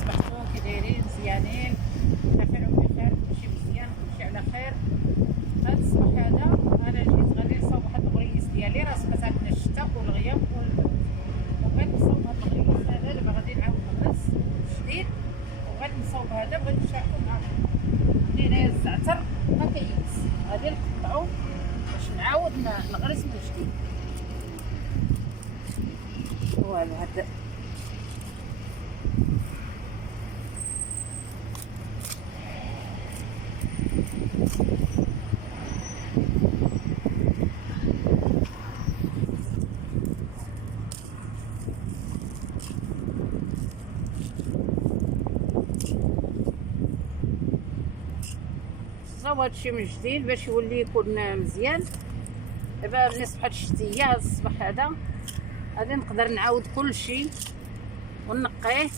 صباحكم كي دايرين مزيانين بخير وبخير كلشي مزيان كلشي على خير. هاد الصباح هذا انا جيت غادي نصاوب واحد الغريس ديالي راه سمعت عندنا الشتا والغيام والبرد وبغيت نصاوب هاد الغريس هذا دابا غادي نعاود نغرس جديد وغادي نصاوب هذا بغيت نشاركو معكم. عندي هنايا الزعتر ما كيئس غادي نقطعو باش نعاود نغرس من جديد. فوالا هاد صاوب هادشي من جديد باش يولي يكون مزيان. دابا بالنسبه لهاد الشتيه هاد الصباح هذا غادي نقدر نعاود كلشي ونقيه.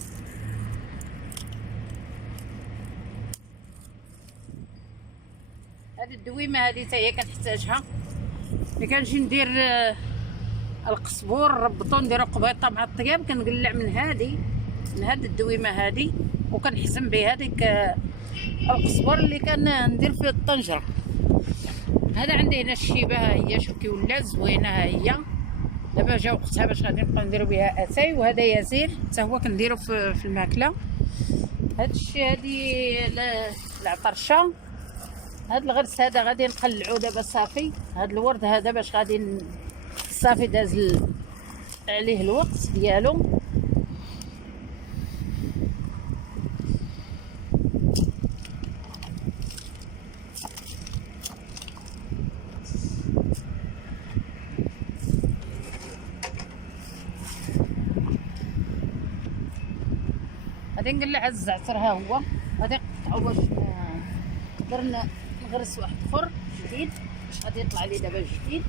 هاد الدويمه هادي حتى هي كنحتاجها ملي كنجي ندير القزبور نربطو نديرو قبيطه مع الطياب كنقلع من هاد الدويمه هادي وكنحزم بها هذيك القزبر اللي كندير فيه الطنجره. هذا عندي هنا الشيبه ها هي شوف كي ولا زوينه ها هي. دابا جا وقتها باش غادي نبقى نديرو بها اتاي. وهذا ياسين حتى هو كنديرو في الماكله. هاد الشيء هادي العطرشه. هاد الغرس هذا غادي نقلعو دابا صافي. هاد الورد هذا باش غادي صافي داز عليه الوقت ديالو. غادي نقلع الزعتر ها هو غادي نقطعو باش نقدر نغرس واحد اخر جديد باش غادي يطلع لي دابا جديد.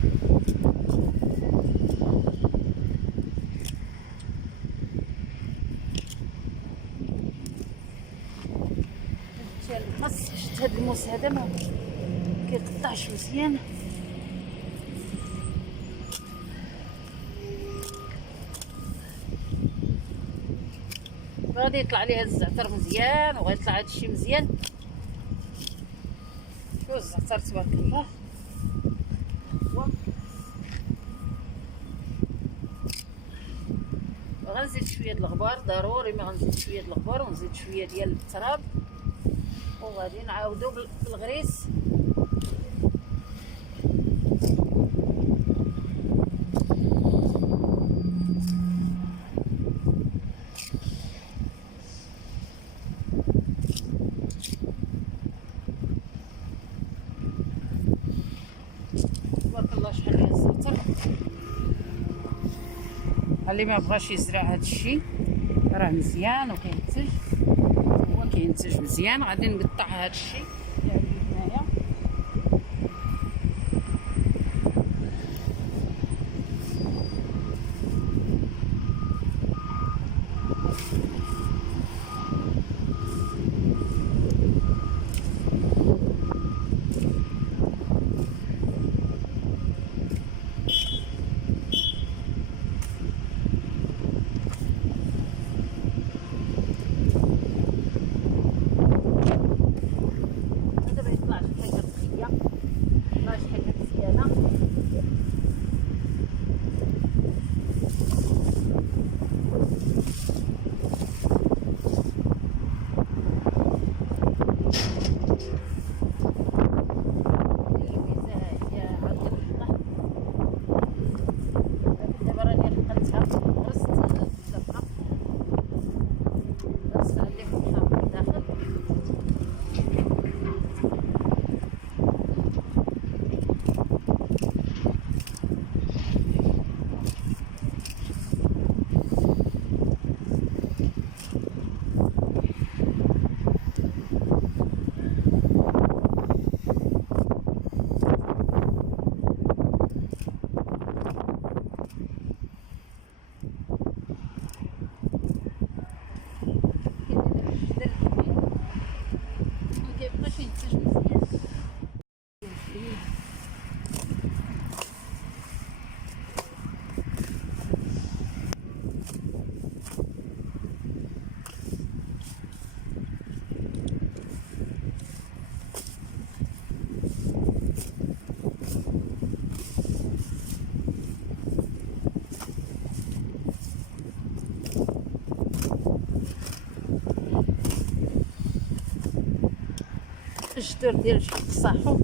شتي المقص شفت هاد الموس هذا ما كيقطعش مزيان. غادي يطلع لي هاد الزعتر مزيان وغيطلع هاد الشيء مزيان. شوف الزعتر تبارك الله. غنزيد شويه د الغبار ضروري ما غنزيد شويه د الغبار ونزيد شويه ديال التراب وغادي نعاودو بالغريس. تبارك الله شحال من الزعتر. اللي ما بغاش يزرع هذا الشيء راه مزيان وكينتج هو كينتج مزيان. غادي نقطع هذا الشيء اللي عندي هنايا. الجدر ديال شحال صاحو.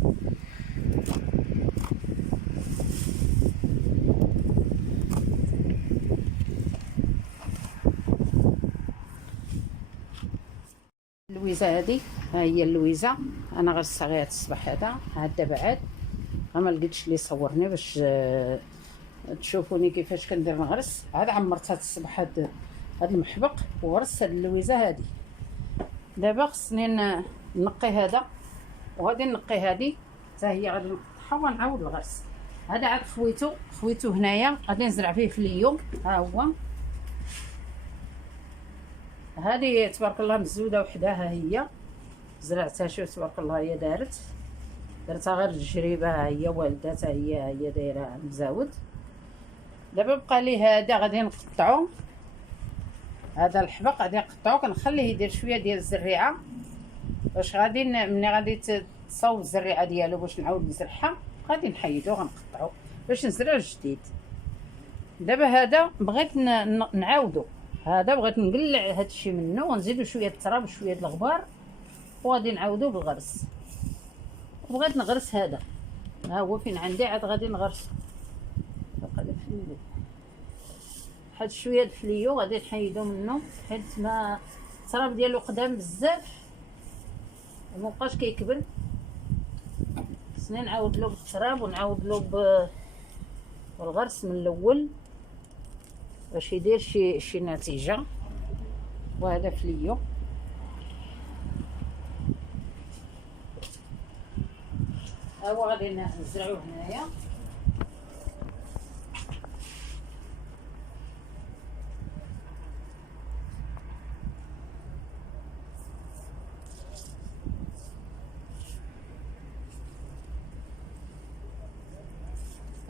اللويزه هذه ها هي اللويزه، انا غرستها غير الصباح هذا. عاد دابا عاد ما لقيتش اللي صورني باش تشوفوني كيفاش كندير نغرس. عاد عمرت هاد الصباح هاد المحبق وغرست هاد اللويزه هذه. دابا خصني نقي هذا وغادي نقي هذه حتى هي غادي نقطعها ونعاود الغرس. هذا عاد خويتو هنايا غادي نزرع فيه فليو. ها هو هذه تبارك الله مزوده وحدها هي زرعتها. شوف تبارك الله هي درتها غير الجريبه، هي والدتها هي دايره مزاود. دابا بقى لي هذا غادي نقطعو. هذا الحبق غادي نقطعو، كنخليه يدير شويه ديال الزريعه باش غادي ملي غادي تصاوب الزريعه ديالو باش نعاود نزرعها غادي نحيدو غنقطعو باش نزرع جديد. دابا هذا بغيت نعاودو، هذا بغيت نقلع هادشي منه ونزيدو شويه التراب وشويه الغبار وغادي نعاودو بالغرس. وبغيت نغرس هذا، ها هو فين عندي عاد غادي نغرسو. بقى لي فليو حيت شويه الفليو غادي نحيدو منه حيت ما التراب ديالو قدام بزاف ومبقاش كيكبل. خصني نعاود له بالتراب ونعاود له بالغرس من الاول باش يدير شي نتيجه. وهذا فليو ها هو غادي نزرعوه هنايا.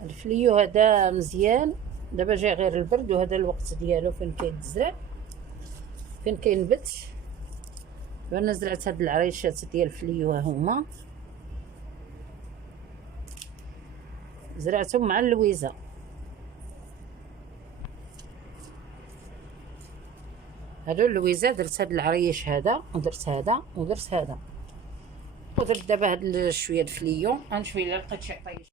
الفليو هذا مزيان. دابا جاي غير البرد وهذا الوقت ديالو فين كيتزرع فين كينبت. وانا زرعت هاد العريشات ديال الفليو ها هما زرعتهم مع اللويزه. هادو اللويزه درت هاد العريش هذا ودرت هذا ودرت هذا ودرت دابا هاد شويه الفليو. غنشوف الا لقيت شي عطيش.